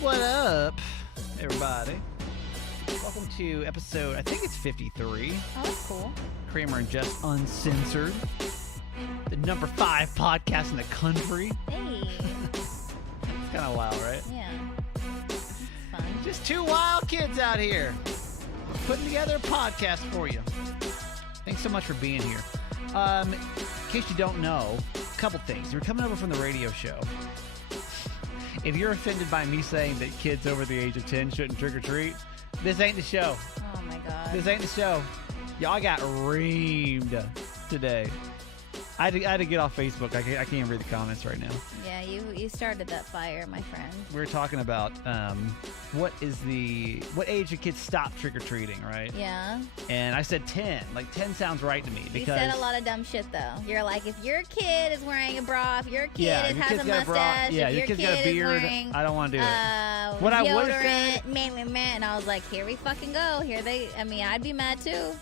What up, everybody? Welcome to episode, I think it's 53. Oh, that's cool. Kramer and Jess Uncensored. The number 5 podcast in the country. Hey. It's kind of wild, right? Yeah. It's fun. Just two wild kids out here putting together a podcast for you. Thanks so much for being here. In case you don't know, a couple things. You're coming over from the radio show. If you're offended by me saying that kids over the age of 10 shouldn't trick-or-treat, this ain't the show. Oh, my God. This ain't the show. Y'all got reamed today. I had to get off Facebook. I can't read the comments right now. Yeah, you started that fire, my friend. We were talking about what age do kids stop trick-or-treating, right? Yeah. And I said 10. Like, 10 sounds right to me. Because You said a lot of dumb shit, though. You're like, if your kid is wearing a bra, if your kid has a got mustache, your if your kid's kid got a beard, is wearing I don't want to do it. What deodorant, I would've said- and I was like, here we fucking go. I'd be mad, too.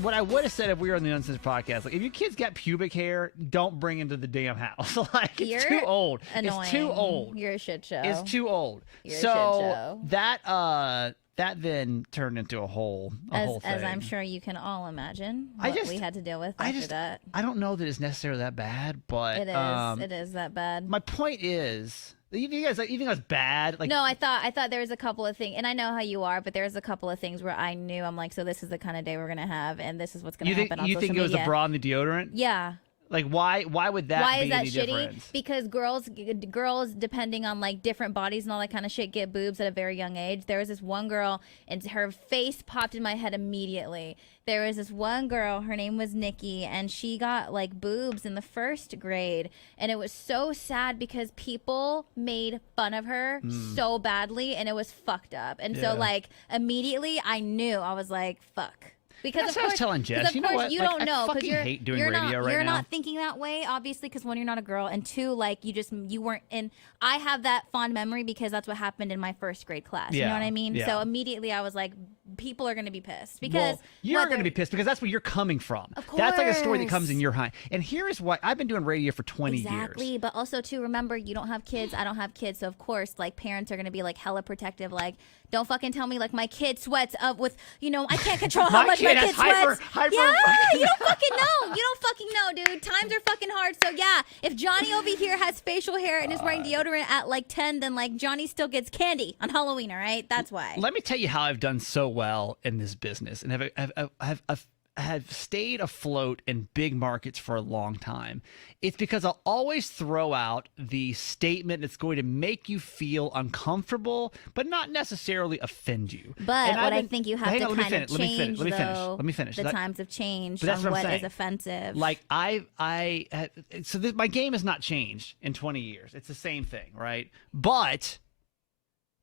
What I would have said if we were on the Uncensored podcast, like, if your kid's got pubic hair, don't bring him to the damn house. Like, it's too old. Annoying. It's too old. You're a shit show. It's too old. You're a so shit show. that then turned into a whole thing. As I'm sure you can all imagine what we had to deal with after that. I don't know that it's necessarily that bad, but It is. It is that bad. My point is, you guys like, you think that's bad? Like, no, I thought there was a couple of things, and I know how you are, but there's a couple of things where I knew I'm like, so this is the kind of day we're gonna have, and this is what's gonna happen on social media. You think it was the bra and the deodorant? Yeah. Like, why would that Why be is that any shitty? difference? Because girls, depending on like different bodies and all that kind of shit, get boobs at a very young age. There was this one girl, and her face popped in my head immediately. There was this one girl, her name was Nikki, and she got like boobs in the 1st grade, and it was so sad because people made fun of her so badly, and it was fucked up. And so like immediately, I knew, I was like, fuck. Because That's of what I course, was telling Jess. You know what? You Like, don't know I fucking because hate doing you're radio not, right you're now. not thinking that way, obviously, because one, you're not a girl, and two, like you weren't in. I have that fond memory because that's what happened in my 1st grade class. You know what I mean? Yeah. So immediately I was like, people are going to be pissed because you're going to be pissed because that's where you're coming from. Of That's like a story that course. comes in your mind. And here is what I've been doing radio for 20 years. Exactly, but also too, remember, you don't have kids, I don't have kids, so of course, like, parents are gonna be like hella protective, like, don't fucking tell me like my kid sweats up with, I can't control how much my kid sweats. Yeah, you don't fucking know. You don't fucking know, dude. Times are fucking hard. So yeah, if Johnny over here has facial hair and is wearing deodorant at like 10, then like Johnny still gets candy on Halloween. All right, that's why. Let me tell you how I've done so well in this business and have stayed afloat in big markets for a long time. It's because I'll always throw out the statement that's going to make you feel uncomfortable, but not necessarily offend you. But what I think you have to kind of change, Let me finish. The times have changed But that's on what I'm what is saying. offensive. Like my game has not changed in 20 years. It's the same thing, right? But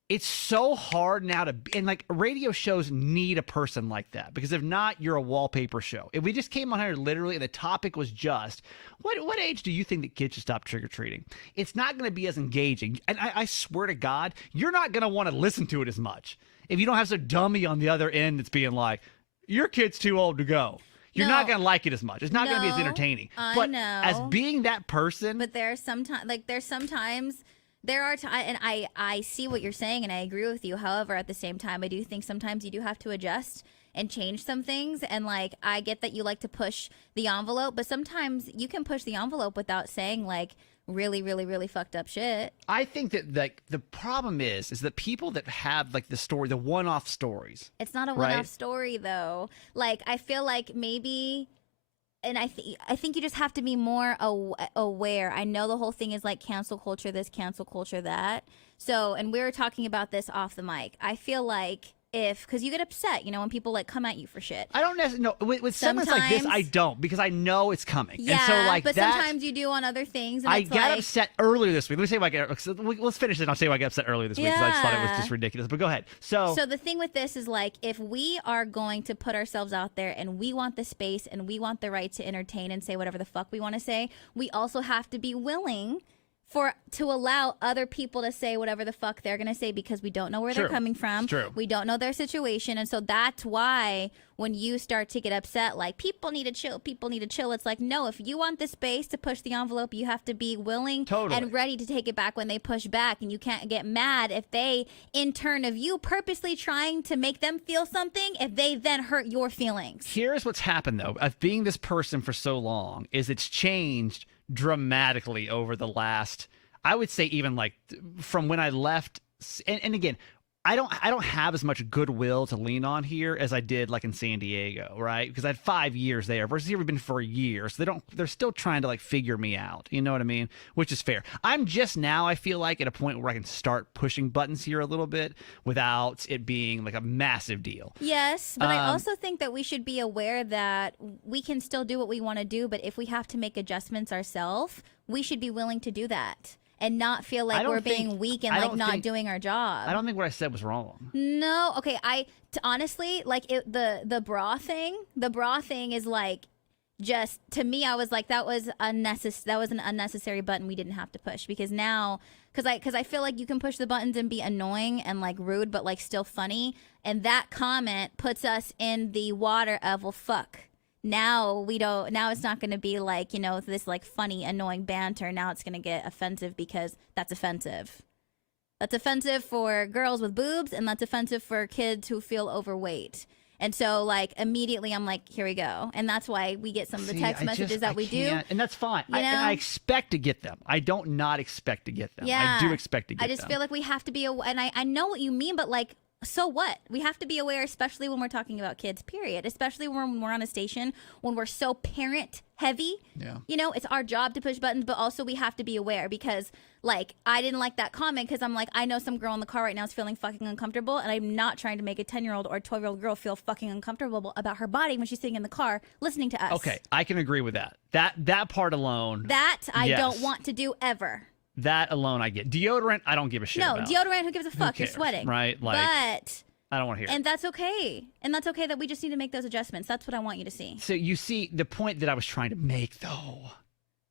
it's so hard now and like radio shows need a person like that, because if not, you're a wallpaper show. If we just came on here literally and the topic was just, what age do you think that kids should stop trick-or-treating? It's not going to be as engaging. And I swear to God, you're not going to want to listen to it as much if you don't have some dummy on the other end that's being like, your kid's too old to go. You're not going to like it as much. It's not going to be as entertaining. I know. As being that person. But there are sometimes there are times, and I see what you're saying, and I agree with you. However, at the same time, I do think sometimes you do have to adjust and change some things. And like, I get that you like to push the envelope, but sometimes you can push the envelope without saying like really, really, really fucked up shit. I think that like the problem is that people that have like the one-off stories. It's not a one-off story though. Like, I feel like maybe. And I think you just have to be more aware. I know the whole thing is like cancel culture this, cancel culture that. So, and we were talking about this off the mic. I feel like because you get upset, when people like come at you for shit. I don't necessarily, no, with segments like this, I don't, because I know it's coming. Yeah, and so, like, but sometimes you do on other things. And I got upset earlier this week. Let me say why I get, let's finish it and I'll say why I got upset earlier this week, because I just thought it was just ridiculous. But go ahead. So the thing with this is like, if we are going to put ourselves out there and we want the space and we want the right to entertain and say whatever the fuck we want to say, we also have to be willing to allow other people to say whatever the fuck they're gonna say because we don't know where True. they're coming from. It's true. We don't know their situation, and so that's why when you start to get upset, like people need to chill. It's like, no, if you want the space to push the envelope, you have to be willing and ready to take it back when they push back, and you can't get mad if they, in turn of you purposely trying to make them feel something, if they then hurt your feelings. Here's what's happened though, of being this person for so long, is it's changed dramatically over the last, I would say, even like from when I left. And again, I don't have as much goodwill to lean on here as I did like in San Diego, right? Because I had 5 years there versus here we've been for a year. So they're still trying to like figure me out. You know what I mean? Which is fair. I'm just now, I feel like, at a point where I can start pushing buttons here a little bit without it being like a massive deal. Yes, but I also think that we should be aware that we can still do what we want to do, but if we have to make adjustments ourselves, we should be willing to do that. And not feel like we're being weak and like not doing our job. I don't think what I said was wrong. No, okay. Honestly, like the bra thing is like, just to me, I was like, that was an unnecessary button we didn't have to push, because now, because I feel like you can push the buttons and be annoying and like rude, but like still funny, and that comment puts us in the water of, well, fuck. Now it's not going to be like, you know, this like funny, annoying banter. Now it's going to get offensive because that's offensive. That's offensive for girls with boobs, and that's offensive for kids who feel overweight. And so, like, immediately I'm like, here we go. And that's why we get some of the text messages that we do. And that's fine. And I expect to get them. I don't not expect to get them. Yeah. I do expect to get them. I just feel like we have to be, and I know what you mean, but like, so what? We have to be aware, especially when we're talking about kids, period. Especially when we're on a station, when we're so parent heavy. Yeah. You know, it's our job to push buttons, but also we have to be aware, because like, I didn't like that comment because I'm like, I know some girl in the car right now is feeling fucking uncomfortable, and I'm not trying to make a 10-year-old or a 12-year-old girl feel fucking uncomfortable about her body when she's sitting in the car listening to us. Okay, I can agree with that. That part alone. That I don't want to do ever. That alone I get. Deodorant, I don't give a shit about. No, deodorant, who gives a fuck? Who cares, You're sweating. right? Like, but I don't want to hear it. And that's okay. And that's okay that we just need to make those adjustments. That's what I want you to see. So you see, the point that I was trying to make, though,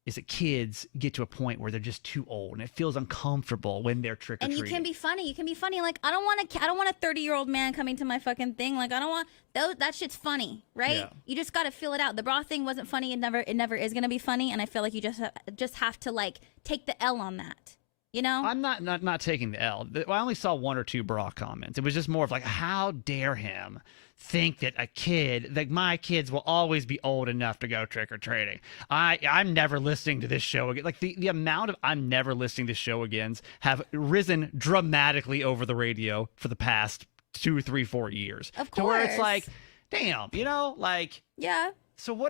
is that kids get to a point where they're just too old, and it feels uncomfortable when they're trick-or-treating. And you can be funny. You can be funny. Like, I don't want a 30-year-old man coming to my fucking thing. Like, I don't want that shit's funny, right? Yeah. You just got to feel it out. The bra thing wasn't funny. It never is going to be funny. And I feel like you just have to like take the L on that. You know? I'm not taking the L. I only saw one or two bra comments. It was just more of like, how dare him think that a kid, like my kids will always be old enough to go trick-or-treating. I'm never listening to this show again. Like the amount of I'm never listening to this show agains have risen dramatically over the radio for the past 2, 3, 4 years. Of course. To where it's like, damn, you know, like. Yeah. So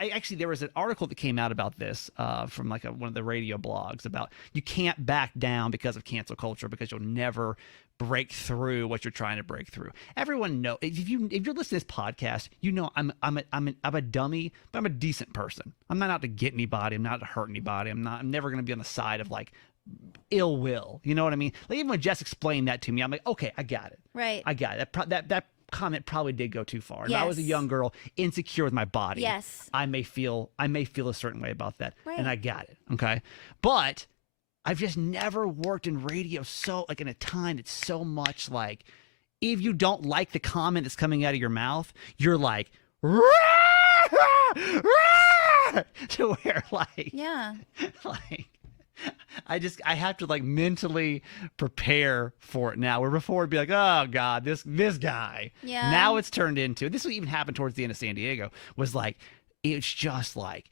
actually there was an article that came out about this from like one of the radio blogs about you can't back down because of cancel culture, because you'll never break through what you're trying to break through. Everyone know if you're listening to this podcast, you know I'm a dummy, but I'm a decent person. I'm not out to get anybody. I'm not out to hurt anybody. I'm never going to be on the side of like ill will. You know what I mean? Like even when Jess explained that to me, I'm like, okay, I got it. Right. I got it. That comment probably did go too far. If yes. I was a young girl, insecure with my body, yes, I may feel a certain way about that, right. and I got it. Okay, but I've just never worked in radio so like in a time that's so much like, if you don't like the comment that's coming out of your mouth, you're like, rah, rah, rah, to where like, yeah, like. I have to like mentally prepare for it now. Where before it'd be like, oh God, this guy. Yeah. Now it's turned into, this will even happen towards the end of San Diego, was like, it's just like,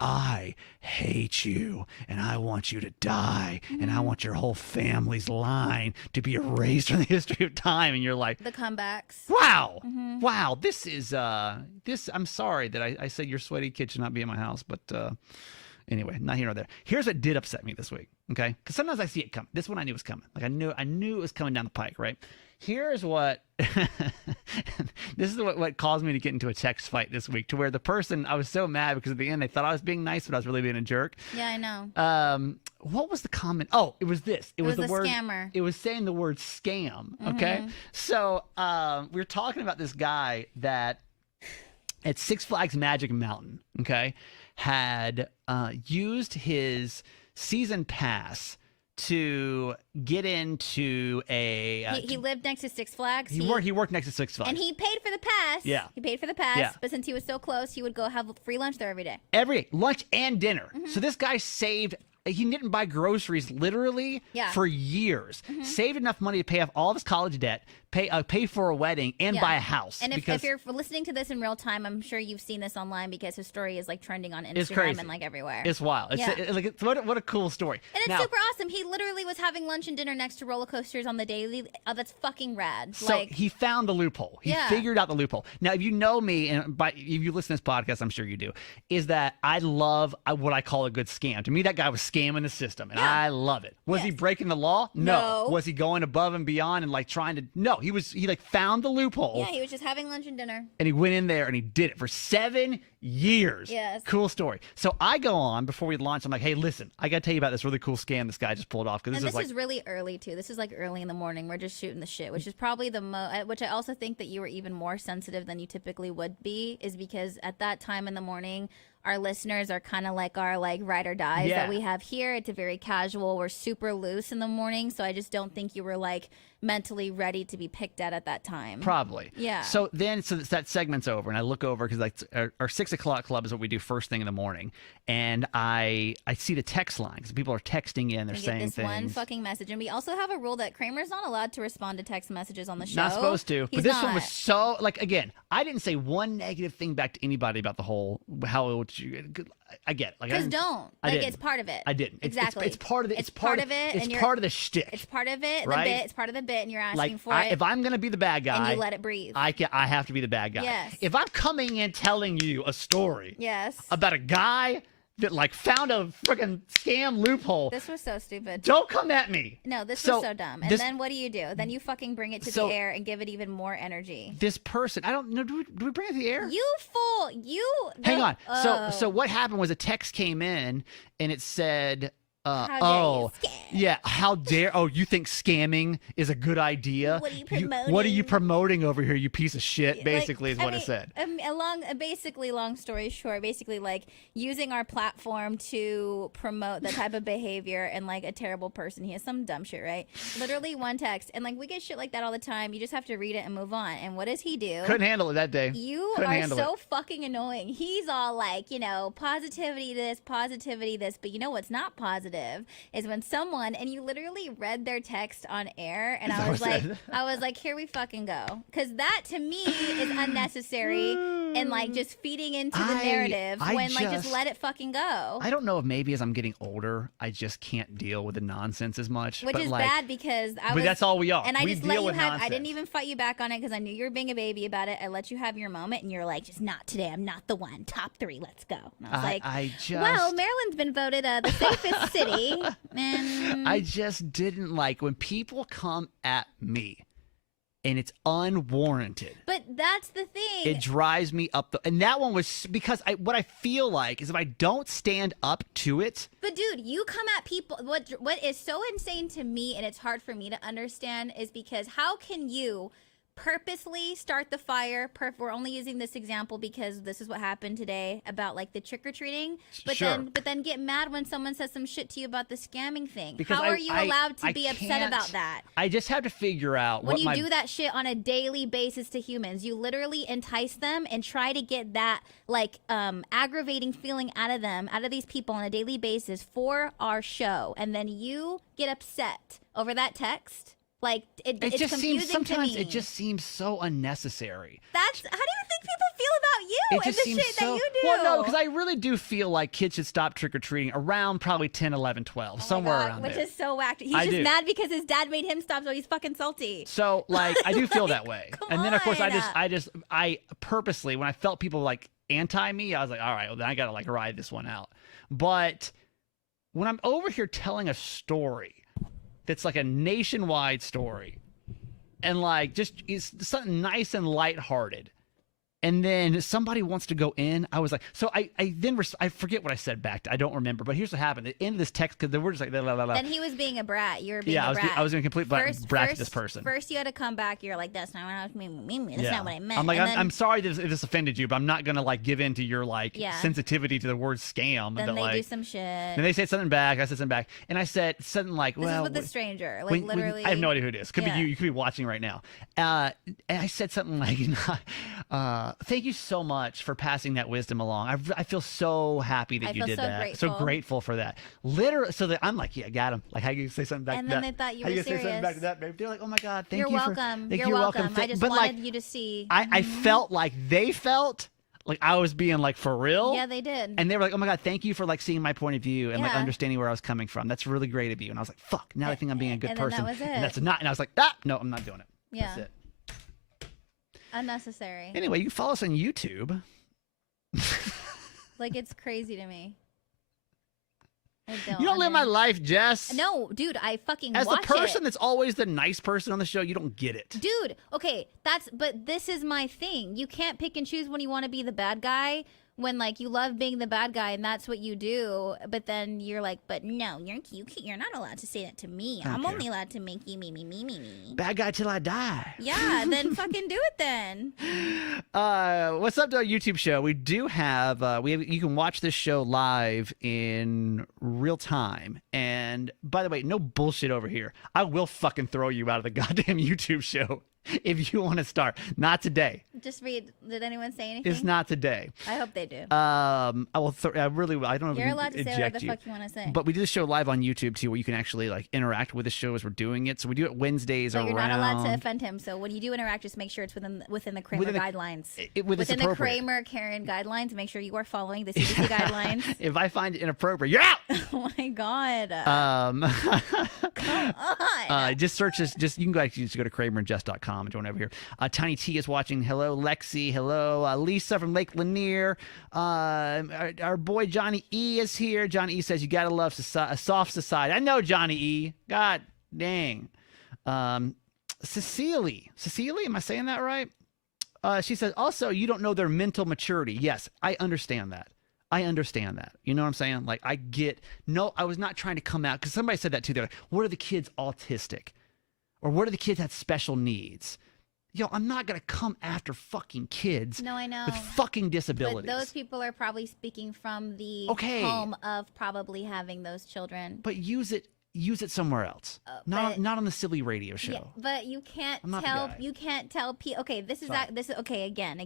I hate you and I want you to die and I want your whole family's line to be erased from the history of time. And you're like, the comebacks. Wow. Wow. This is I'm sorry that I said your sweaty kid should not be in my house, but anyway, not here nor there. Here's what did upset me this week, okay? Because sometimes I see it coming. This one I knew was coming. Like I knew it was coming down the pike, right? Here's what this is what caused me to get into a text fight this week, to where the person, I was so mad because at the end they thought I was being nice, but I was really being a jerk. Yeah, I know. What was the comment? Oh, it was this. It was the word scammer. It was saying the word scam. Okay, so we were talking about this guy that at Six Flags Magic Mountain, okay, had used his season pass to get into a. He lived next to Six Flags. He worked next to Six Flags. And he paid for the pass. Yeah. He paid for the pass. Yeah. But since he was so close, he would go have free lunch there every day. Every day, lunch and dinner. So this guy saved. He didn't buy groceries literally for years. Saved enough money to pay off all of his college debt, pay for a wedding, and buy a house. And if you're listening to this in real time, I'm sure you've seen this online because his story is like trending on Instagram and like everywhere. It's wild. What a cool story. And it's super awesome. He literally was having lunch and dinner next to roller coasters on the daily. Oh, that's fucking rad. So he found the loophole. He figured out the loophole. Now, if you know me, and if you listen to this podcast, I'm sure you do, is that I love what I call a good scam. To me, that guy was scamming the system, and I love it. Was he breaking the law? No. Was he going above and beyond and like trying to? No. He like found the loophole. Yeah, he was just having lunch and dinner. And he went in there and he did it for 7 years. Yes. Cool story. So I go on before we launch. I'm like, hey, listen, I got to tell you about this really cool scam this guy just pulled off. And this is really early too. This is like early in the morning. We're just shooting the shit, which is probably which I also think that you were even more sensitive than you typically would be, is because at that time in the morning, our listeners are kind of like our like ride or dies that we have here. It's a very casual. We're super loose in the morning, so I just don't think you were like mentally ready to be picked at that time. Probably. Yeah. So that segment's over, and I look over because like our 6 o'clock club is what we do first thing in the morning, and I see the text line because people are texting in. They're saying this things. One fucking message, and we also have a rule that Kramer's not allowed to respond to text messages on the show. Not supposed to. He's but this not. one was so like again. I didn't say one negative thing back to anybody about the whole I get it. Like, because don't. Like, it's part of it. I didn't. Exactly. It's part of it. It's part of it. It's part of the shtick. It's part of it. Right? The bit. It's part of the bit, and you're asking like, for it. If I'm gonna be the bad guy, and you let it breathe. I have to be the bad guy. Yes. If I'm coming in telling you a story. Yes. About a guy that like found a freaking scam loophole. This was so stupid. Don't come at me. No, this was so dumb. And then what do? Then you fucking bring it to the air and give it even more energy. This person, I don't know. Do we bring it to the air? You fool! Hang on. So what happened was a text came in and it said, how dare you think scamming is a good idea? What are you promoting? What are you promoting over here, you piece of shit? Basically, is what it said. Long story short, basically like using our platform to promote the type of behavior and like a terrible person. He has some dumb shit, right? Literally one text, and like we get shit like that all the time. You just have to read it and move on. And what does he do? Couldn't handle it that day. You are so fucking annoying. He's all like, positivity this, but you know what's not positive is when someone, and you literally read their text on air, and I was like, here we fucking go, because that to me is unnecessary and like just feeding into the narrative just let it fucking go. I don't know if maybe as I'm getting older, I just can't deal with the nonsense as much, which is bad because but that's all we are. And I we just deal let you with have. nonsense. I didn't even fight you back on it because I knew you were being a baby about it. I let you have your moment, and you're like, just not today. I'm not the one. Top 3, let's go. And I was like, well, Maryland's been voted the safest city. And I just didn't like when people come at me and it's unwarranted. But that's the thing. It drives me up and that one was because what I feel like is if I don't stand up to it. But dude, you come at people. What is so insane to me, and it's hard for me to understand, is because how can you purposely start the fire? We're only using this example because this is what happened today about like the trick-or-treating, but then get mad when someone says some shit to you about the scamming thing. Because how are you allowed to be upset about that? I just have to figure out when you do that shit on a daily basis to humans. You literally entice them and try to get that like aggravating feeling out of these people on a daily basis for our show, and then you get upset over that text. Like it's just confusing seems sometimes to me. it just seems so unnecessary. How do you think people feel about you and the shit that you do? Well, no, because I really do feel like kids should stop trick-or-treating around probably 10, 11, 12, somewhere around which there. Which is so whacked. He's just mad because his dad made him stop, so he's fucking salty. So, like, I do feel that way. And then, of course, I purposely, when I felt people, like, anti me, I was like, all right, well, then I got to, like, ride this one out. But when I'm over here telling a story that's like a nationwide story and like just it's something nice and lighthearted, And then somebody wants to go in. I was like, so I I forget what I said back. I don't remember. But here's what happened. At the end of this text, because we're just like, la, la, la, la. Then he was being a brat. You were being a brat. I was being a complete brat to this person. First, you had to come back. You're like, that's not what I was meaning. That's not what I meant. I'm like, I'm sorry if this offended you, but I'm not gonna like give in to your like sensitivity to the word scam. Then but, they like, do some shit. And they said something back. I said something back, and I said something like, this "Well, is with the stranger, like literally." I have no idea who it is. Could be you. You could be watching right now. And I said something like, "Thank you so much for passing that wisdom along. I feel so happy that you did that. Grateful. So grateful for that. Literally, so that I'm like, yeah, got him. Like, how you say something back and to that? And then they thought you how were you serious. Say something back to that, babe? They're like, oh my god, thank you're you. Welcome. You're welcome. welcome. I just wanted you to see. I felt like they felt like I was being like for real. Yeah, they did. And they were like, oh my god, thank you for like seeing my point of view and like understanding where I was coming from. That's really great of you. And I was like, fuck, now I think I'm being a good person. That was it. And that's not. And I was like, no, I'm not doing it. Yeah. That's it. Unnecessary. Anyway, you can follow us on YouTube. Like, it's crazy to me. I You don't live my life, Jess. No, dude, I fucking As the watch person that's always the nice person on the show, you don't get it. Dude, okay, but this is my thing. You can't pick and choose when you want to be the bad guy, when like you love being the bad guy and that's what you do, but then you're like, but no, you're not allowed to say that to me. I'm only allowed to make you me. Bad guy till I die. Yeah, then fucking do it then. What's up to our YouTube show? We do have you can watch this show live in real time. And by the way, no bullshit over here. I will fucking throw you out of the goddamn YouTube show. If you want to start, not today. Just read. Did anyone say anything? It's not today. I hope they do. I will. I really will. I don't know. You're if allowed to say whatever the fuck you want to say. But we do the show live on YouTube too, where you can actually like interact with the show as we're doing it. So we do it Wednesdays but around. You're not allowed to offend him. So when you do interact, just make sure it's within the Kramer guidelines. Within the Kramer Karen guidelines, make sure you are following the CDC guidelines. If I find it inappropriate, you're out. Oh my god. Come on. Just search this. You can just go to kramerjess.com and join over here. Tiny T is watching. Hello, Lexi. Hello, Lisa from Lake Lanier. Our boy Johnny E is here. Johnny E says you gotta love a soft society. I know Johnny E. God dang. Cecily, am I saying that right? She says also you don't know their mental maturity. Yes, I understand that. You know what I'm saying? Like I was not trying to come out because somebody said that too. They're like, what are the kids autistic? Or what are the kids that have special needs? Yo, I'm not going to come after fucking kids with fucking disabilities. But those people are probably speaking from the home of probably having those children. But use it somewhere else. Not on the silly radio show. Yeah, but you can't tell people. Okay, this is okay again.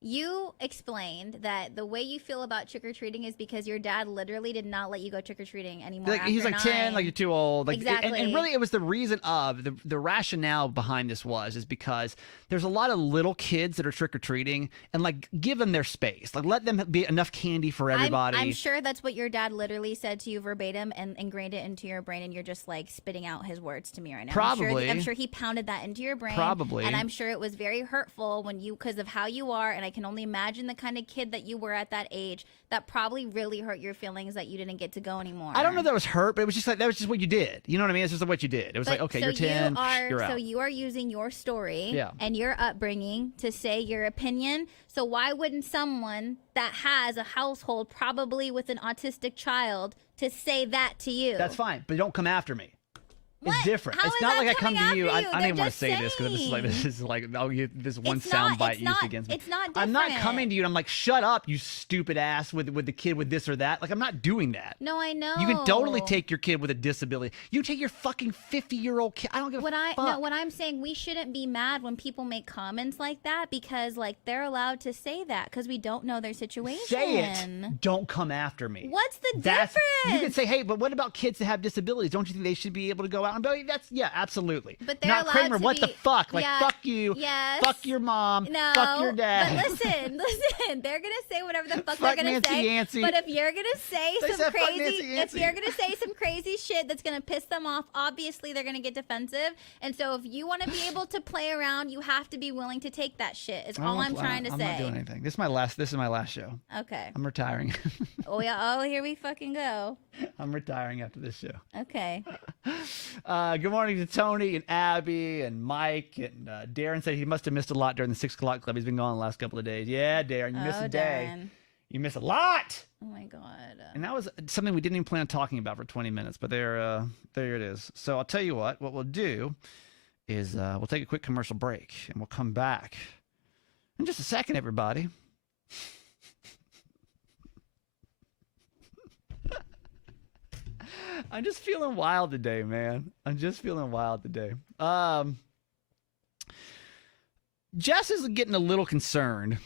You explained that the way you feel about trick-or-treating is because your dad literally did not let you go trick-or-treating anymore. Like, he's like 9. 10, like you're too old. Like, exactly. And really it was the reason of, the rationale behind this is because there's a lot of little kids that are trick-or-treating and like give them their space. Like let them be enough candy for everybody. I'm sure that's what your dad literally said to you verbatim and ingrained it into your brain and you're just like spitting out his words to me right now. Probably. I'm sure he pounded that into your brain. Probably. And I'm sure it was very hurtful because of how you are, and I can only imagine the kind of kid that you were at that age. That probably really hurt your feelings that you didn't get to go anymore. I don't know if that was hurt, but it was just like, that was just what you did. You know what I mean? It's just like what you did. It was like, okay, you're 10, you're out. So you are using your story and your upbringing to say your opinion. So why wouldn't someone that has a household probably with an autistic child to say that to you? That's fine, but don't come after me. What? It's different. How it's is not that like I come to you. I don't even want to say saying. this because this is like I'll get this one soundbite used against me. It's not different. I'm not coming to you and I'm like, shut up, you stupid ass with the kid with this or that. Like I'm not doing that. No, I know. You can totally take your kid with a disability. You take your fucking 50-year-old kid. I don't give a fuck. No, what I'm saying, we shouldn't be mad when people make comments like that because like they're allowed to say that because we don't know their situation. Say it. Don't come after me. What's the difference? You can say, hey, but what about kids that have disabilities? Don't you think they should be able to go out and be? Yeah, absolutely. But they're not allowed Kramer. To what be, the fuck? Like yeah, fuck you. Yes. Fuck your mom. No. Fuck your dad. But listen. They're gonna say whatever the fuck fuck they're gonna say. Nancy. But if you're gonna say some crazy shit that's gonna piss them off, obviously they're gonna get defensive. And so if you want to be able to play around, you have to be willing to take that shit. Is all I'm trying to say. I'm not doing anything. This is my last show. Okay. I'm retiring. Oh yeah. Oh, here we fucking go. I'm retiring after this show. Okay. Good morning to Tony and Abby and Mike. And Darren said he must have missed a lot during the 6 o'clock club. He's been gone the last couple of days. Yeah, Darren, you missed a day. Darn. You missed a lot. Oh my God. And that was something we didn't even plan on talking about for 20 minutes, but there it is. So I'll tell you what we'll do is we'll take a quick commercial break and we'll come back in just a second, everybody. I'm just feeling wild today, man. I'm just feeling wild today. Jess is getting a little concerned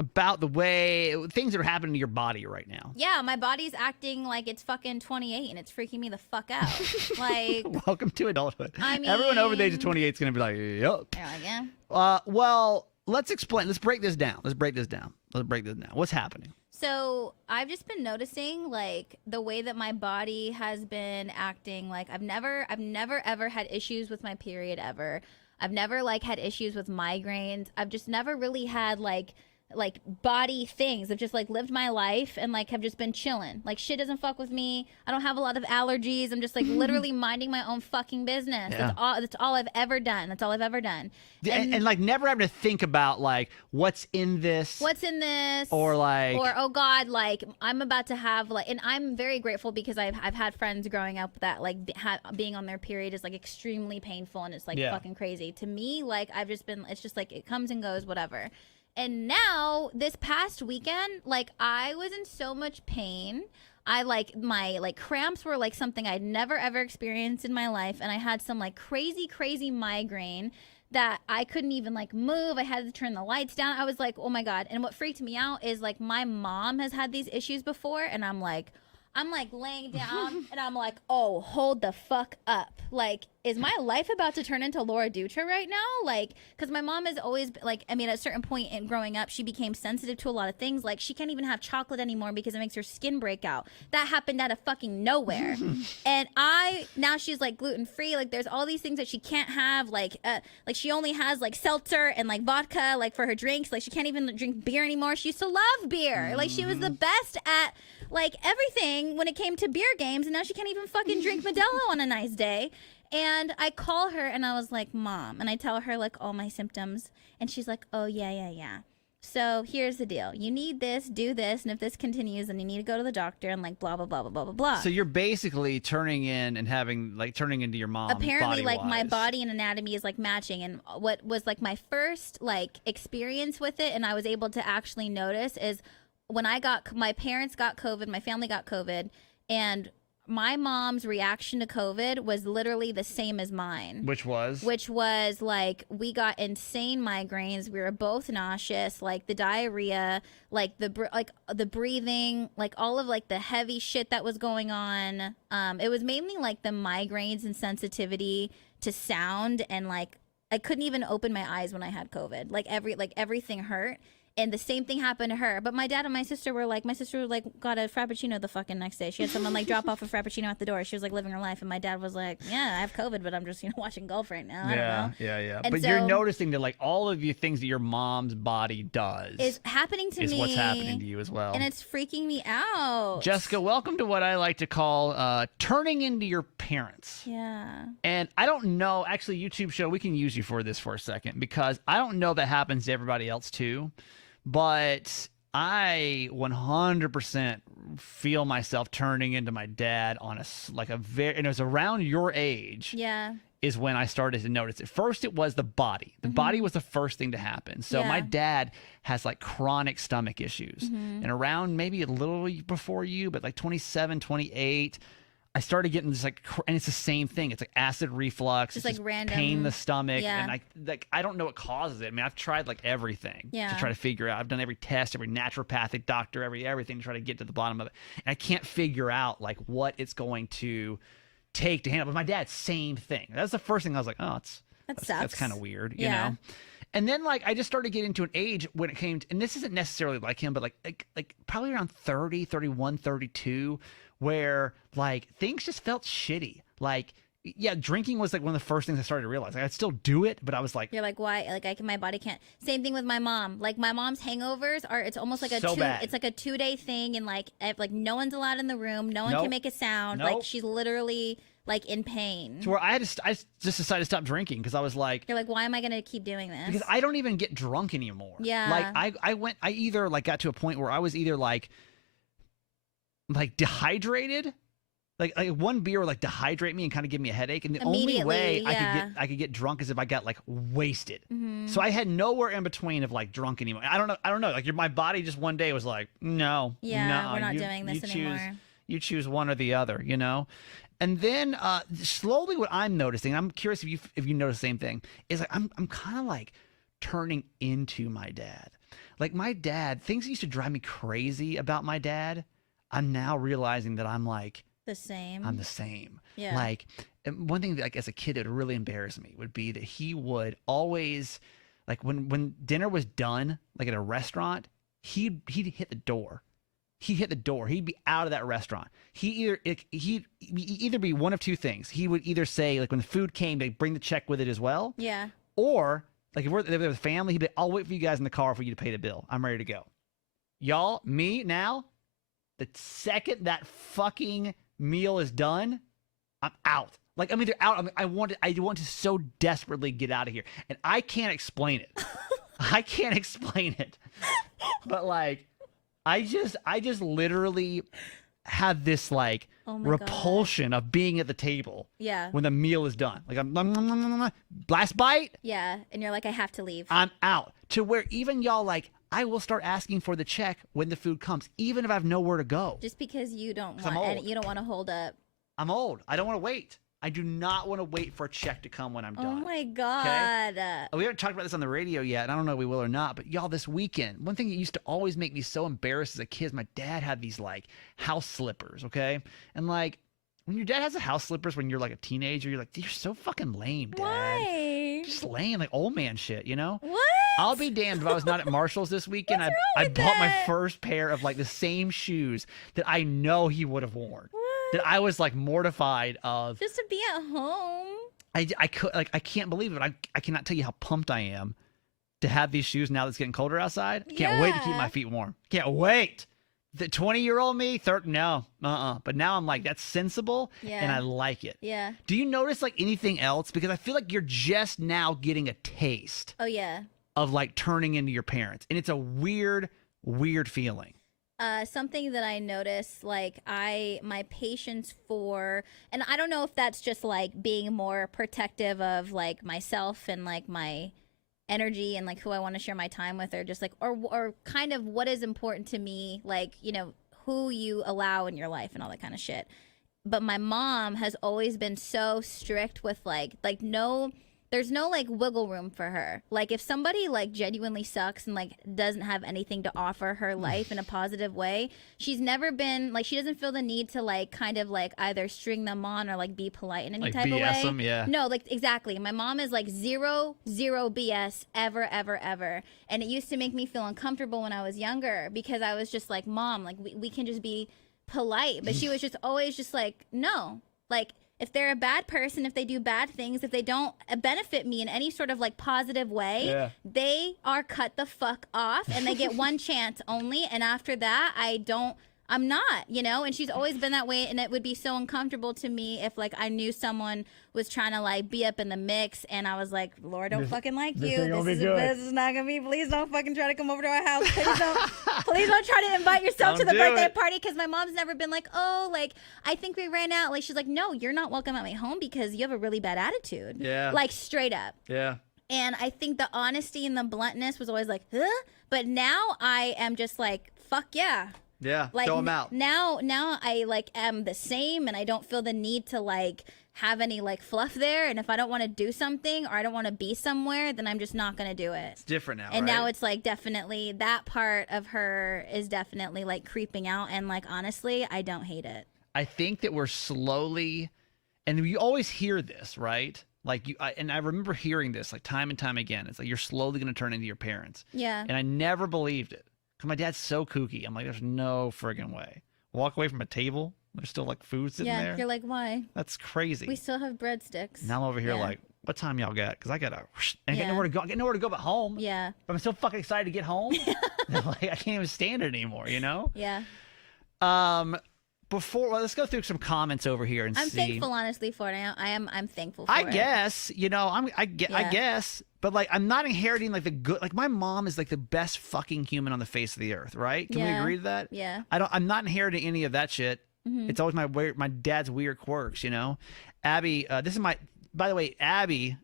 about the way things that are happening to your body right now. Yeah, my body's acting like it's fucking 28 and it's freaking me the fuck out. Like, welcome to adulthood. I mean, everyone over the age of 28 is going to be like, yup. Yeah. Well, let's explain. Let's break this down. What's happening? So I've just been noticing like the way that my body has been acting. Like I've never ever had issues with my period ever. I've never like had issues with migraines. I've just never really had like body things. I've just like lived my life and like have just been chilling. Like shit doesn't fuck with me. I don't have a lot of allergies. I'm just like literally minding my own fucking business. Yeah. That's all I've ever done. And like never having to think about like what's in this or oh God, like I'm about to have like, and I'm very grateful because I've had friends growing up that like being on their period is like extremely painful and it's like fucking crazy to me. Like I've just been, it's just like it comes and goes, whatever. And now this past weekend, like I was in so much pain. I like my like cramps were like something I'd never ever experienced in my life, and I had some like crazy migraine that I couldn't even like move. I had to turn the lights down. I was like, oh my God. And what freaked me out is like my mom has had these issues before, and I'm like laying down and I'm like, oh, hold the fuck up. Like, is my life about to turn into Laura Dutra right now? Like, because my mom has always, like, I mean, at a certain point in growing up, she became sensitive to a lot of things. Like, she can't even have chocolate anymore because it makes her skin break out. That happened out of fucking nowhere. And now she's like gluten-free. Like, there's all these things that she can't have. Like she only has like seltzer and like vodka, like for her drinks. Like, she can't even drink beer anymore. She used to love beer. Like, she was the best at like everything when it came to beer games, and now she can't even fucking drink Modelo on a nice day. And I call her and I was like, Mom, and I tell her like all my symptoms, and she's like, oh yeah. So here's the deal. You need this, do this, and if this continues, then you need to go to the doctor and like blah blah blah blah blah blah blah. So you're basically turning into your mom. Apparently, like my body and anatomy is like matching. And what was like my first like experience with it, and I was able to actually notice is when my parents got COVID, my family got COVID, and my mom's reaction to COVID was literally the same as mine. Which was like we got insane migraines. We were both nauseous, like the diarrhea, like the breathing, like all of like the heavy shit that was going on. It was mainly like the migraines and sensitivity to sound, and like I couldn't even open my eyes when I had COVID. Like everything hurt. And the same thing happened to her. But my dad and my sister were like, got a Frappuccino the fucking next day. She had someone like drop off a Frappuccino at the door. She was like living her life. And my dad was like, yeah, I have COVID, but I'm just, watching golf right now. I don't know. Yeah. And but so, you're noticing that like all of the things that your mom's body does is happening to me. Is what's happening to you as well. And it's freaking me out. Jessica, welcome to what I like to call turning into your parents. Yeah. And I don't know, actually, YouTube show, we can use you for this for a second, because I don't know if that happens to everybody else too. But I 100% feel myself turning into my dad on and it was around your age. Yeah. Is when I started to notice it. First, it was the body. The body was the first thing to happen. So my dad has like chronic stomach issues. And around maybe a little before you, but like 27, 28, I started getting this and it's the same thing. It's like acid reflux, just it's like random pain in the stomach, yeah. and I don't know what causes it. I mean, I've tried like everything to try to figure out. I've done every test, every naturopathic doctor, everything to try to get to the bottom of it, and I can't figure out like what it's going to take to handle. But my dad, same thing. That's the first thing I was like, oh, that's kind of weird, you know. And then like I just started getting to an age when it came to, and this isn't necessarily like him, but like probably around 30, 31, 32. Where like things just felt shitty. Like, yeah, drinking was like one of the first things I started to realize. Like, I'd still do it, but I was like, you're like, why? Like, my body can't. Same thing with my mom. Like, my mom's hangovers it's almost like it's like a 2-day thing, and like no one's allowed in the room, no one can make a sound. Like, she's literally like in pain. To where I just decided to stop drinking because I was like, You're like, why am I gonna keep doing this? because I don't even get drunk anymore. Yeah. Like I either like got to a point where I was either like dehydrated. Like one beer would like dehydrate me and kind of give me a headache, and the only way I could get drunk is if I got like wasted. So I had nowhere in between of like drunk anymore. I don't know. Like my body just one day was like, no, we're not doing this anymore. You choose one or the other, you know. And then slowly, what I'm noticing, I'm curious if you notice the same thing, is like I'm kind of like turning into my dad. Like my dad, things that used to drive me crazy about my dad, I'm now realizing that I'm like. The same. I'm the same. Yeah. Like one thing that, like as a kid that would really embarrass me would be that he would always, like when dinner was done, like at a restaurant, he'd hit the door. He'd hit the door. He'd be out of that restaurant. He'd either be one of two things. He would either say, like when the food came, they'd bring the check with it as well. Yeah. Or like if we're there with family, he'd be, I'll wait for you guys in the car for you to pay the bill. I'm ready to go. Y'all, me now, the second that fucking meal is done, I'm out. Like I'm either out. I want to so desperately get out of here, and I can't explain it. I can't explain it. But like, I just literally have this like repulsion of being at the table. Yeah. When the meal is done, like I'm last bite. Yeah, and you're like, I have to leave. I'm out. To where even y'all like. I will start asking for the check when the food comes, even if I have nowhere to go. Just because you don't want to hold up. I'm old. I don't want to wait. I do not want to wait for a check to come when I'm done. Oh my God. Okay? We haven't talked about this on the radio yet, and I don't know if we will or not, but y'all, this weekend, one thing that used to always make me so embarrassed as a kid is my dad had these like house slippers, okay? And like, when your dad has a house slippers when you're like a teenager, you're like, you're so fucking lame, Dad. Why? Just lame, like old man shit, you know? What? I'll be damned if I was not at Marshall's this weekend. I bought my first pair of like the same shoes that I know he would have worn. What? That I was like mortified of. Just to be at home. I can't believe it. I cannot tell you how pumped I am to have these shoes now that it's getting colder outside. Can't wait to keep my feet warm. Can't wait. The 20-year-old me, no, But now I'm like, that's sensible, and I like it. Yeah. Do you notice like anything else? Because I feel like you're just now getting a taste. Oh yeah. Of like turning into your parents, and it's a weird feeling. Something that I noticed, like my patience for, and I don't know if that's just like being more protective of like myself and like my energy and like who I want to share my time with, or just like or kind of what is important to me, like, you know, who you allow in your life and all that kind of shit. But my mom has always been so strict with like no, there's no like wiggle room for her. Like if somebody like genuinely sucks and like doesn't have anything to offer her life in a positive way, she's never been like, she doesn't feel the need to like kind of like either string them on or like be polite in any type of way. Them, yeah. No, like exactly. My mom is like zero BS ever. And it used to make me feel uncomfortable when I was younger because I was just like, Mom, like we can just be polite. But she was just always just like, no, like, if they're a bad person, if they do bad things, if they don't benefit me in any sort of like positive way, they are cut the fuck off and they get one chance only. And after that, I'm not, you know, and she's always been that way. And it would be so uncomfortable to me if like I knew someone was trying to like be up in the mix and I was like, Lord, don't fucking like you. This is not gonna be, please don't fucking try to come over to our house. Please don't try to invite yourself to the birthday party. Cause my mom's never been like, oh, like, I think we ran out. Like, she's like, no, you're not welcome at my home because you have a really bad attitude. Yeah. Like straight up. Yeah. And I think the honesty and the bluntness was always like, huh? But now I am just like, fuck yeah. Yeah, like, throw them out. Now I like am the same, and I don't feel the need to like have any like fluff there. And if I don't want to do something or I don't want to be somewhere, then I'm just not gonna do it. It's different now, and right? now it's like definitely that part of her is definitely like creeping out. And like honestly, I don't hate it. I think that we're slowly, and you always hear this, right? Like and I remember hearing this like time and time again. It's like you're slowly gonna turn into your parents. Yeah. And I never believed it. My dad's so kooky. I'm like, there's no friggin' way. Walk away from a table. There's still like food sitting there. Yeah, you're like, why? That's crazy. We still have breadsticks. Now I'm over here like, what time y'all got? Because I gotta, and I get nowhere to go. I get nowhere to go but home. Yeah. But I'm so fucking excited to get home. Like I can't even stand it anymore. You know? Yeah. let's go through some comments over here and I'm see. thankful, honestly, for it. I'm thankful for it. I guess, I guess, but like, I'm not inheriting like the good. Like, my mom is like the best fucking human on the face of the earth, right? Can we agree to that? Yeah. I'm not inheriting any of that shit. Mm-hmm. It's always my dad's weird quirks, Abby, by the way, Abby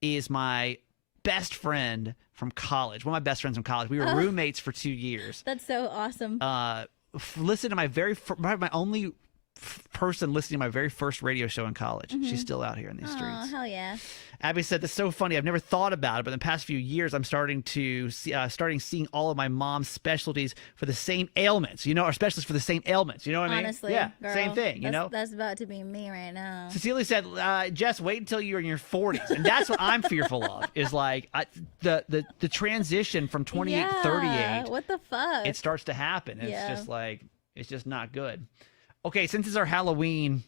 is my best friend from college. One of my best friends from college. We were roommates for 2 years. That's so awesome. Listen to my only person listening to my very first radio show in college. Mm-hmm. She's still out here in these streets. Oh, hell yeah. Abby said, "That's so funny. I've never thought about it, but in the past few years, I'm starting seeing all of my mom's specialties for the same ailments, or specialists for the same ailments. You know what I mean? Honestly, yeah, girl, same thing. That's about to be me right now. Cecilia said, "Jess, wait until you're in your 40s," and that's what I'm fearful of. Is like the transition from 28 to 38. What the fuck? It starts to happen. It's just not good. Okay, since it's our Halloween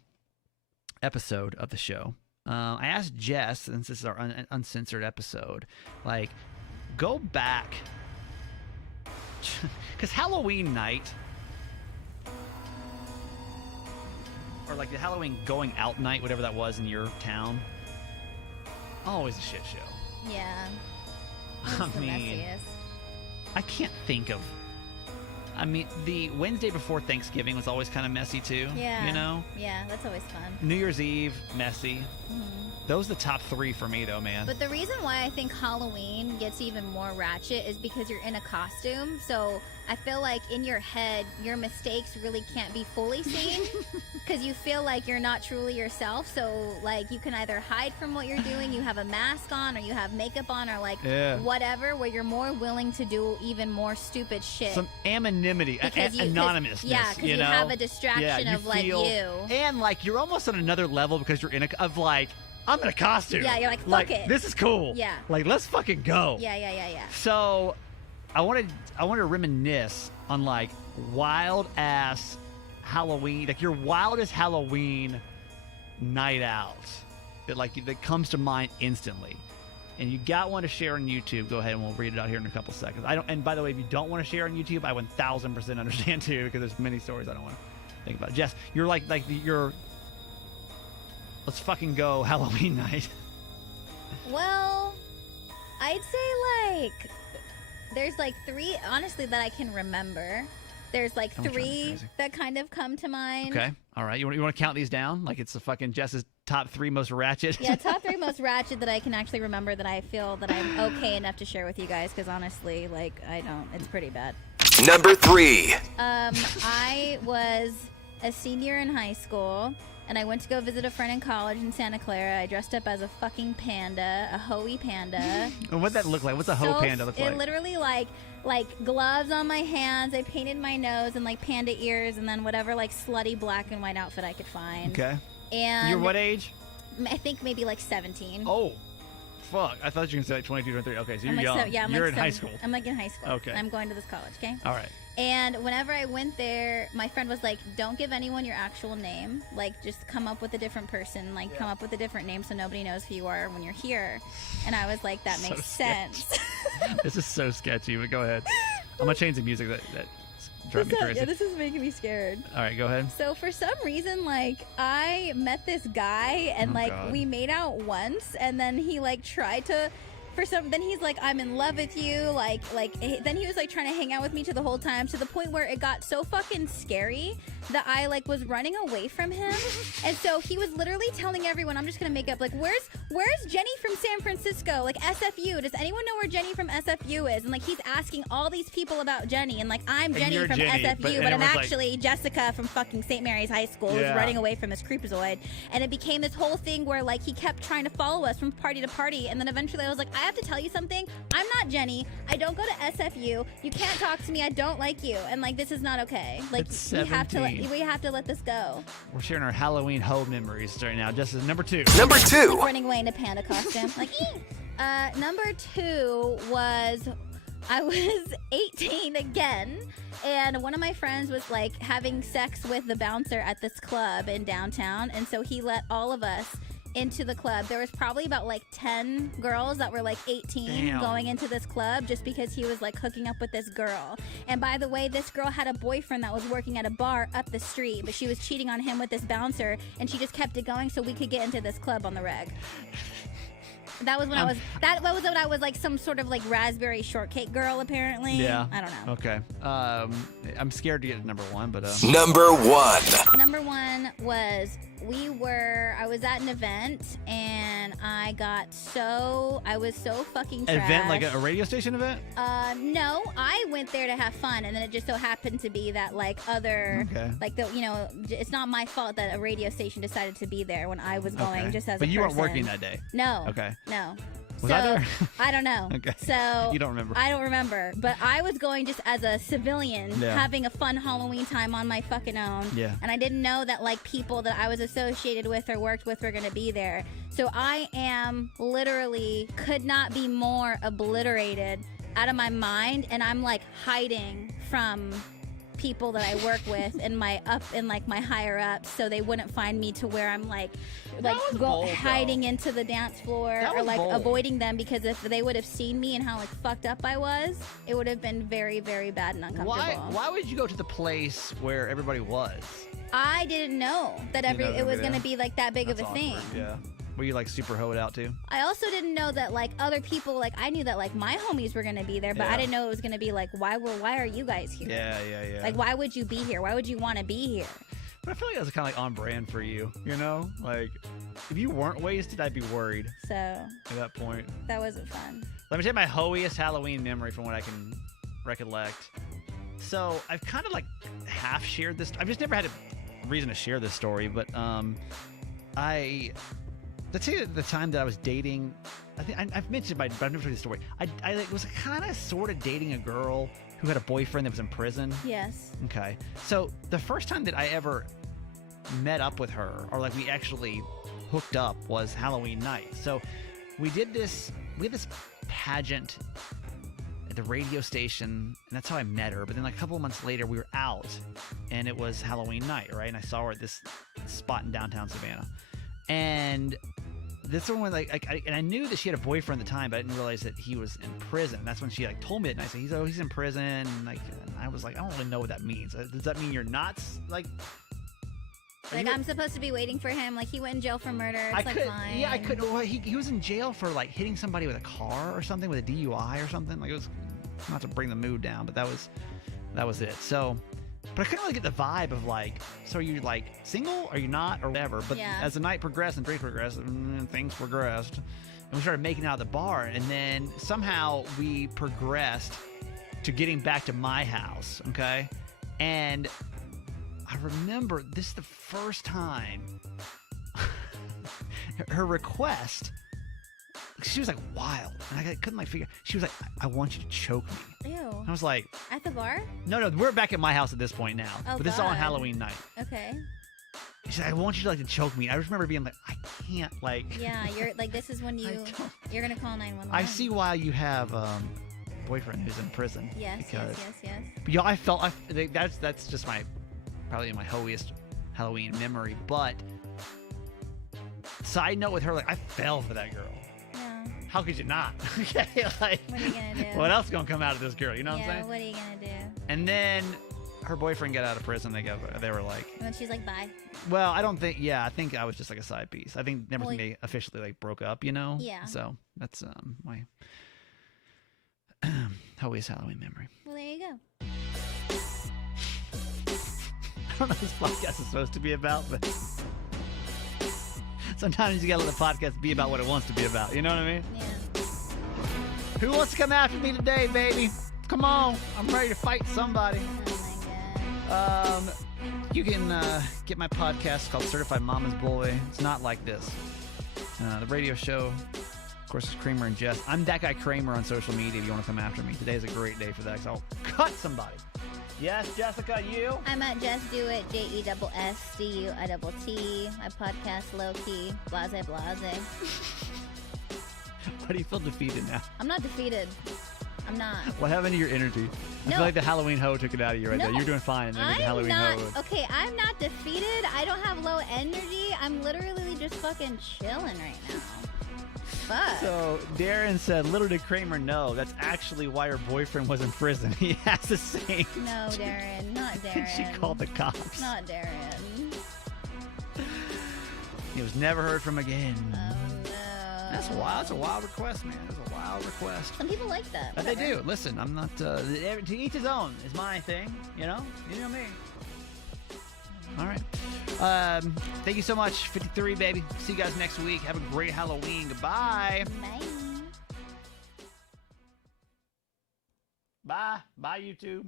episode of the show. I asked Jess, since this is our uncensored episode, like, go back. Because Halloween night, or like the Halloween going out night, whatever that was in your town, always a shit show. Yeah. I The mean, messiest. I can't think of. The Wednesday before Thanksgiving was always kind of messy too. Yeah. Yeah, that's always fun. New Year's Eve, messy. Mm-hmm. Those are the top 3 for me, though, man. But the reason why I think Halloween gets even more ratchet is because you're in a costume. So I feel like in your head, your mistakes really can't be fully seen because you feel like you're not truly yourself. So, like, you can either hide from what you're doing, you have a mask on, or you have makeup on, or like whatever, where you're more willing to do even more stupid shit. Some anonymity, anonymousness. Yeah, because you have a distraction of like you. And like you're almost on another level because you're I'm in a costume. Yeah, you're like, fuck it. This is cool. Yeah. Like, let's fucking go. Yeah. So, I wanted to reminisce on like wild ass Halloween, like your wildest Halloween night out that comes to mind instantly. And you got one to share on YouTube, go ahead and we'll read it out here in a couple seconds. And by the way, if you don't want to share on YouTube, I 1000% understand too, because there's many stories I don't want to think about. Jess, you're let's fucking go Halloween night. Well, I'd say like there's like 3 honestly that I can remember. There's like 3 that kind of come to mind. Okay. All right. You want to count these down? Like it's the fucking Jess's top 3 most ratchet? Yeah, top 3 most ratchet that I can actually remember that I feel that I'm okay enough to share with you guys, because honestly, like, it's pretty bad. Number 3. I was a senior in high school, and I went to go visit a friend in college in Santa Clara. I dressed up as a fucking panda, a hoey panda. And what'd that look like? What's a hoe panda look like? It literally like gloves on my hands. I painted my nose and like panda ears, and then whatever like slutty black and white outfit I could find. Okay. And you're what age? I think maybe like 17. Oh, fuck. I thought you were going to say like 22, 23. Okay, so you're young. You're in high school. I'm like in high school. Okay. I'm going to this college, okay? All right. And whenever I went there, my friend was like, don't give anyone your actual name. Like, just come up with a different person. Like, come up with a different name so nobody knows who you are when you're here. And I was like, that makes sense. This is so sketchy, but go ahead. I'm going to change the music that drives me crazy. Yeah, this is making me scared. All right, go ahead. So for some reason, like, I met this guy and we made out once, and then he like tried to then he's like, I'm in love with you, then he was like trying to hang out with me to the whole time, to the point where it got so fucking scary that I like was running away from him. And so he was literally telling everyone, I'm just gonna make up, like, where's Jenny from San Francisco, like SFU, does anyone know where Jenny from SFU is? And like he's asking all these people about Jenny, and like I'm Jenny from SFU, but I'm actually Jessica from fucking St. Mary's High School, who's running away from this creepazoid. And it became this whole thing where like he kept trying to follow us from party to party, and then eventually I was like, I have to tell you something, I'm not Jenny, I don't go to SFU, you can't talk to me, I don't like you, and like this is not okay. Like we have to let this go. We're sharing our Halloween hoe memories right now. Just as number 2. Number 2. Running away in a panda costume. Like, number 2 was I was 18 again, and one of my friends was like having sex with the bouncer at this club in downtown, and so he let all of us into the club. There was probably about like 10 girls that were like 18 Damn. going into this club just because he was like hooking up with this girl. And by the way, this girl had a boyfriend that was working at a bar up the street, but she was cheating on him with this bouncer, and she just kept it going so we could get into this club on the reg. That was when I was when I was like some sort of like raspberry shortcake girl, apparently. Yeah. I don't know. Okay. I'm scared to get to number one, but Number 1. Number one was I was at an event and I was so fucking trash. event like a radio station event. No, I went there to have fun, and then it just so happened to be that like other, Okay. like it's not my fault that a radio station decided to be there when I was going just as But a you weren't person. working that day. No. Okay. No. Was I there? I don't know. Okay. So You don't remember. I don't remember, but I was going just as a civilian, Yeah. having a fun Halloween time on my fucking own. Yeah. And I didn't know that like people that I was associated with or worked with were going to be there. So I am literally could not be more obliterated out of my mind, and I'm like hiding from people that I work with and my higher ups, so they wouldn't find me to where I'm like was bold, hiding into the dance floor That or was like bold. avoiding them, because if they would have seen me and how like fucked up I was, it would have been very, very bad and uncomfortable. Why would you go to the place where everybody was? I didn't know that You know, it was yeah. going to be like that big That's of a thing. awkward, Yeah. Were you like super hoed out too? I also didn't know that like other people, like I knew that like my homies were going to be there, but Yeah. I didn't know it was going to be like why are you guys here? Yeah. Like why would you be here? Why would you want to be here? But I feel like that was kind of like on brand for you, you know? Like, if you weren't wasted, I'd be worried So at that point. that wasn't fun. Let me tell you my hoiest Halloween memory from what I can recollect. So I've kind of like half shared this. I've just never had a reason to share this story, but let's say at the time that I was dating, I think I've mentioned but I've never told you the story. I like, was kind of sort of dating a girl who had a boyfriend that was in prison. Yes. Okay. So the first time that I ever met up with her, or like we actually hooked up, was Halloween night. So we had this pageant at the radio station, and that's how I met her. But then like a couple of months later, we were out, and it was Halloween night, right? And I saw her at this spot in downtown Savannah. And this one, and I knew that she had a boyfriend at the time, but I didn't realize that he was in prison. That's when she like told me it, and I said, he's in prison. And like, and I was like, I don't really know what that means. Does that mean you're not like? Like I'm supposed to be waiting for him. Like he went in jail for murder. It's I like could, fine. yeah, I could. Well, he was in jail for like hitting somebody with a car or something, with a DUI or something. Like, it was, not to bring the mood down, but that was it. So, but I couldn't really get the vibe of like, so are you like single? Are you not, or whatever? But Yeah. as the night progressed and drinks progressed, things progressed, and we started making out at the bar, and then somehow we progressed to getting back to my house. Okay, and I remember this is the first time her request. She was like wild, and I couldn't like figure. She was like, "I want you to choke me." Ew. And I was like, At the bar? "No, we're back at my house at this point now." Oh, but this is all on God. Halloween night. Okay. She's like, "I want you to like to choke me." I just remember being like, "I can't like." Yeah, you're like this is when you're gonna call 911. I see why you have boyfriend who's in prison. Yes, because, yes. But yeah, that's just probably my hoiest Halloween memory. But side note with her, like I fell for that girl. Yeah. How could you not? Okay, like What are you gonna do? what else gonna come out of this girl? You know what I'm Yeah, saying? what are you gonna do? And then her boyfriend got out of prison. They were like, And then she's like, bye. well, I don't think. Yeah, I think I was just like a side piece. I think never Well, they officially like broke up. You know. Yeah. So that's my always Halloween memory. Well, there you go. I don't know what this podcast is supposed to be about, but sometimes you gotta let the podcast be about what it wants to be about. You know what I mean? Yeah. Who wants to come after me today, baby? Come on, I'm ready to fight somebody. Oh my god. You can get my podcast called Certified Mama's Boy. It's not like this. The radio show, of course, is Kramer and Jess. I'm that guy Kramer on social media if you want to come after me. Today's a great day for that because I'll cut somebody. Yes, Jessica, you? I'm at Just Do It, JESSDUITT. My podcast, Low Key, Blase Blase. Why do you feel defeated now? I'm not defeated. I'm not. What happened to your energy? I No. feel like the Halloween hoe took it out of you right No, there. You're doing fine, and then the I'm Halloween not. hoe. Okay, I'm not defeated. defeated. I don't have low energy. I'm literally just fucking chilling right now. Fuck. So Darren said, little did Kramer know, that's actually why her boyfriend was in prison. He has the same. No, Darren. Not Darren. She called the cops. Not Darren. He was never heard from again. Oh, no. That's a wild. That's a wild request, man. That's a wild request. Some people like that. But they do. Listen, I'm not. To each his own is my thing. You know me. All right. Thank you so much, 53 baby. See you guys next week. Have a great Halloween. Goodbye. Bye. Bye. Bye, YouTube.